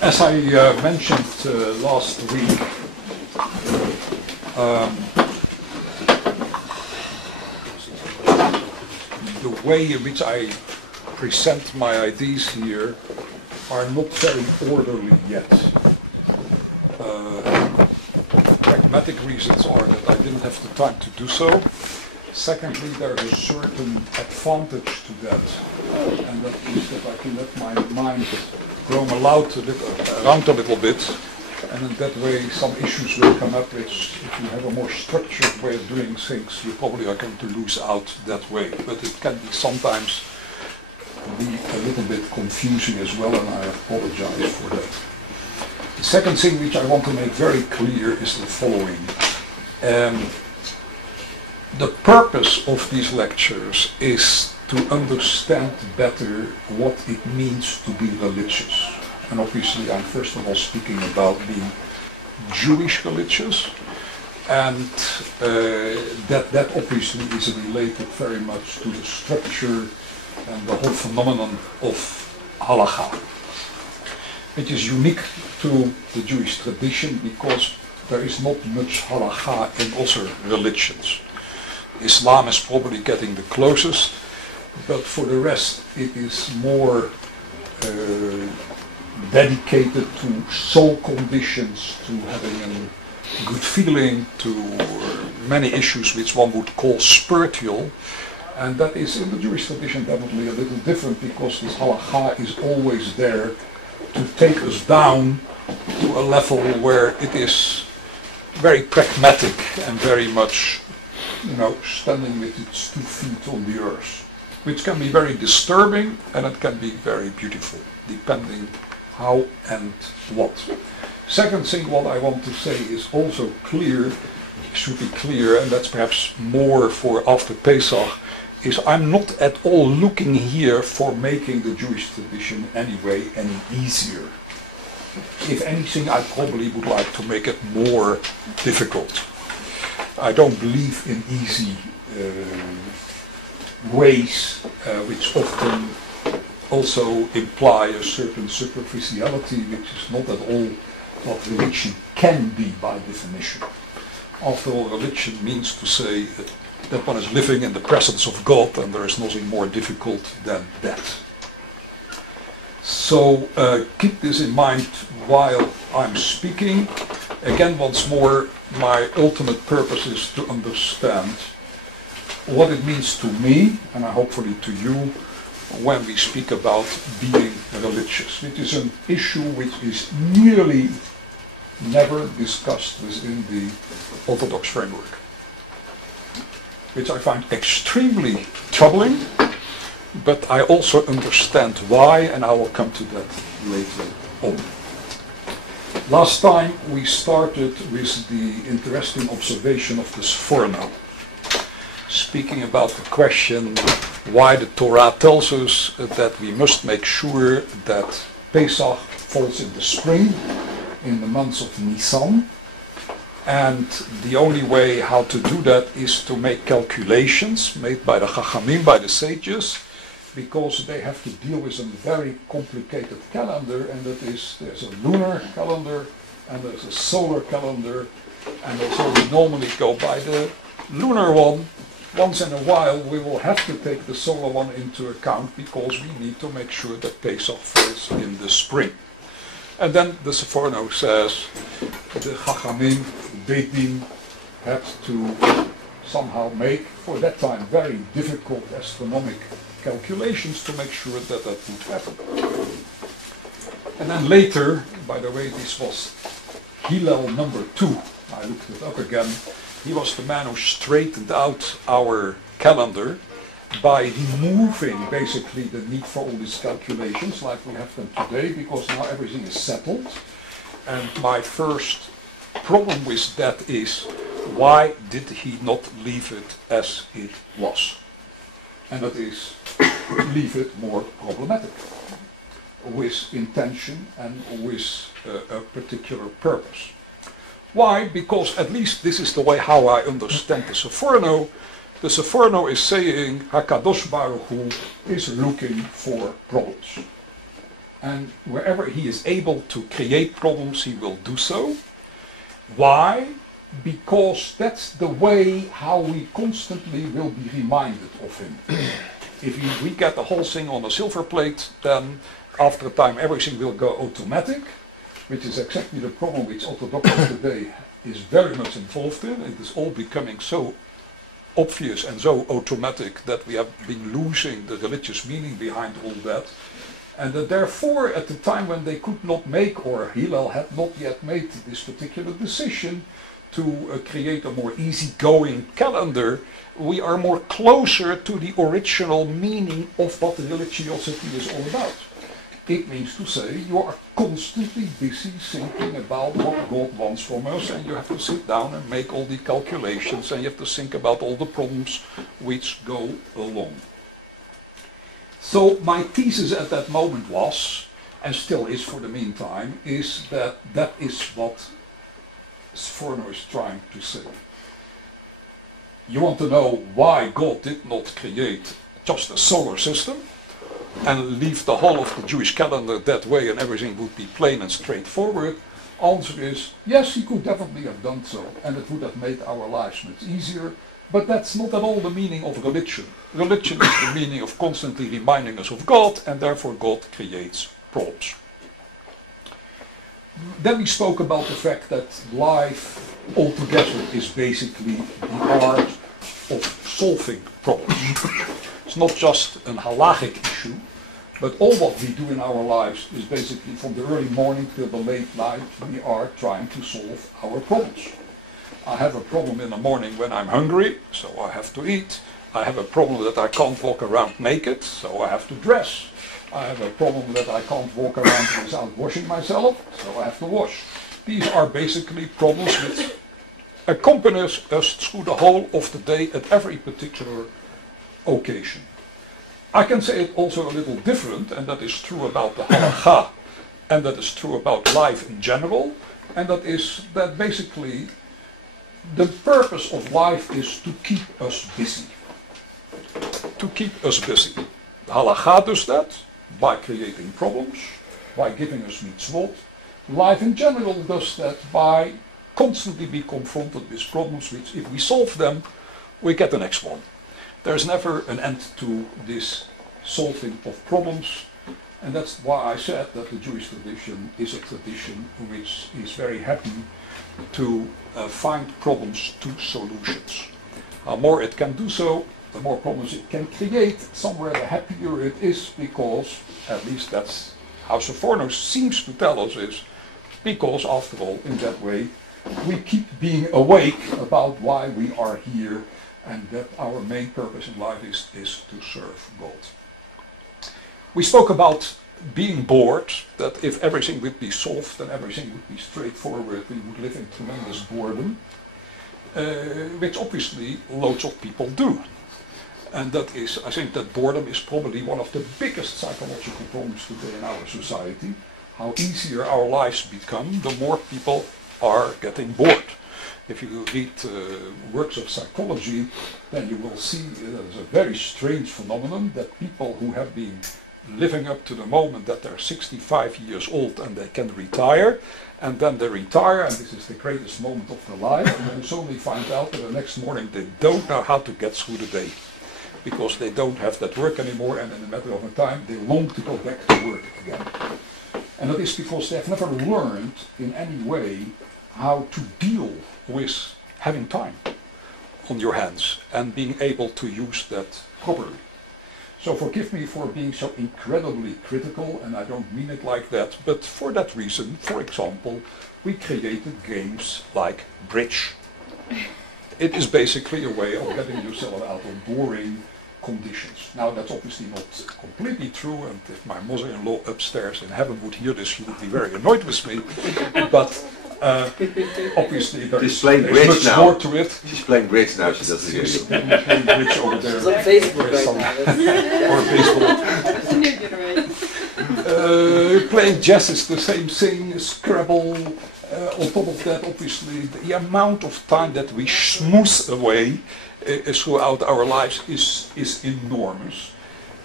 As I mentioned last week, the way in which I present my ideas here are not very orderly yet. Pragmatic reasons are that I didn't have the time to do so. Secondly, there is a certain advantage to that, and that is that I can let my mind roam around a little bit, and in that way some issues will come up which, if you have a more structured way of doing things, you probably are going to lose out that way. But it can be sometimes be a little bit confusing as well, and I apologize for that. The second thing which I want to make very clear is the following. The purpose of these lectures is to understand better what it means to be religious. And obviously I'm first of all speaking about being Jewish religious, and that obviously is related very much to the structure and the whole phenomenon of Halacha, which is unique to the Jewish tradition because there is not much Halacha in other religions. Islam is probably getting the closest, but for the rest it is more dedicated to soul conditions, to having a good feeling, to many issues which one would call spiritual. And that is in the Jewish tradition definitely a little different, because this halakha is always there to take us down to a level where it is very pragmatic and very much, standing with its 2 feet on the earth, which can be very disturbing and it can be very beautiful, depending how and what. Second thing what I want to say is also clear, should be clear, and that's perhaps more for after Pesach, is I'm not at all looking here for making the Jewish tradition anyway any easier. If anything, I probably would like to make it more difficult. I don't believe in easy ways, which often also imply a certain superficiality, which is not at all what religion can be by definition. After all, religion means to say that one is living in the presence of God, and there is nothing more difficult than that. So keep this in mind while I'm speaking. Again, once more, my ultimate purpose is to understand what it means to me, and hopefully to you, when we speak about being religious, which is an issue which is nearly never discussed within the Orthodox framework, which I find extremely troubling, but I also understand why, and I will come to that later on. Last time we started with the interesting observation of the Sforno, speaking about the question why the Torah tells us that we must make sure that Pesach falls in the spring, in the months of Nisan, and the only way how to do that is to make calculations made by the Chachamim, by the sages, because they have to deal with a very complicated calendar, and that is, there's a lunar calendar and there's a solar calendar, and although we normally go by the lunar one, once in a while we will have to take the solar one into account, because we need to make sure that Pesach falls in the spring. And then the Sforno says the Chachamim, Beit Din, had to somehow make, for that time, very difficult astronomic calculations to make sure that that would happen. And then later, by the way, this was Hillel number 2, I looked it up again, he was the man who straightened out our calendar by removing basically the need for all these calculations like we have them today, because now everything is settled. And my first problem with that is, why did he not leave it as it was? And that is, leave it more problematic, with intention and with a particular purpose. Why? Because at least this is the way how I understand the Sforno. The Sforno is saying HaKadosh Baruch Hu is looking for problems. And wherever he is able to create problems, he will do so. Why? Because that's the way how we constantly will be reminded of him. If we get the whole thing on a silver plate, then after a time everything will go automatic, which is exactly the problem which Orthodoxy today is very much involved in. It is all becoming so obvious and so automatic that we have been losing the religious meaning behind all that. And that therefore, at the time when they could not make, or Hillel had not yet made this particular decision to create a more easygoing calendar, we are more closer to the original meaning of what religiosity is all about. It means to say you are constantly busy thinking about what God wants from us, and you have to sit down and make all the calculations, and you have to think about all the problems which go along. So my thesis at that moment was, and still is for the meantime, is that that is what Sforno is trying to say. You want to know why God did not create just a solar system and leave the whole of the Jewish calendar that way and everything would be plain and straightforward? Answer is, yes, he could definitely have done so, and it would have made our lives much easier, but that's not at all the meaning of religion. Religion is the meaning of constantly reminding us of God, and therefore God creates problems. Then we spoke about the fact that life altogether is basically the art of solving problems. It's not just an halachic issue, but all what we do in our lives is basically from the early morning till the late night, we are trying to solve our problems. I have a problem in the morning when I'm hungry, so I have to eat. I have a problem that I can't walk around naked, so I have to dress. I have a problem that I can't walk around without washing myself, so I have to wash. These are basically problems which accompany us through the whole of the day at every particular occasion. I can say it also a little different, and that is true about the Halacha, and that is true about life in general, and that is that basically the purpose of life is to keep us busy. To keep us busy. The Halacha does that by creating problems, by giving us mitzvot. Life in general does that by constantly be confronted with problems which, if we solve them, we get the next one. There's never an end to this solving of problems, and that's why I said that the Jewish tradition is a tradition which is very happy to find problems to solutions. How more it can do so, the more problems it can create, somewhere the happier it is, because, at least that's how Sforno seems to tell us, is because, after all, in that way, we keep being awake about why we are here, and that our main purpose in life is to serve God. We spoke about being bored, that if everything would be solved and everything would be straightforward, we would live in tremendous boredom, which obviously loads of people do. And that is, I think that boredom is probably one of the biggest psychological problems today in our society. How easier our lives become, the more people are getting bored. If you read works of psychology, then you will see there's a very strange phenomenon that people who have been living up to the moment that they're 65 years old and they can retire, and then they retire, and this is the greatest moment of their life, and then suddenly find out that the next morning they don't know how to get through the day, because they don't have that work anymore, and in a matter of time they long to go back to work again. And that is because they have never learned in any way how to deal with having time on your hands and being able to use that properly. So forgive me for being so incredibly critical, and I don't mean it like that, but for that reason, for example, we created games like bridge. It is basically a way of getting yourself out of boring conditions. Now that's obviously not completely true, and if my mother-in-law upstairs in heaven would hear this, she would be very annoyed with me, but obviously there's much now. more to it. She's playing bridge now, she doesn't hear you. Playing bridge over there. It's on Facebook right now. Or baseball. It's a new generation. Playing chess is the same thing, Scrabble. On top of that, obviously, the amount of time that we schmooze away throughout our lives is enormous.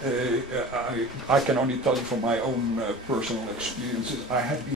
I can only tell you from my own personal experiences. I have been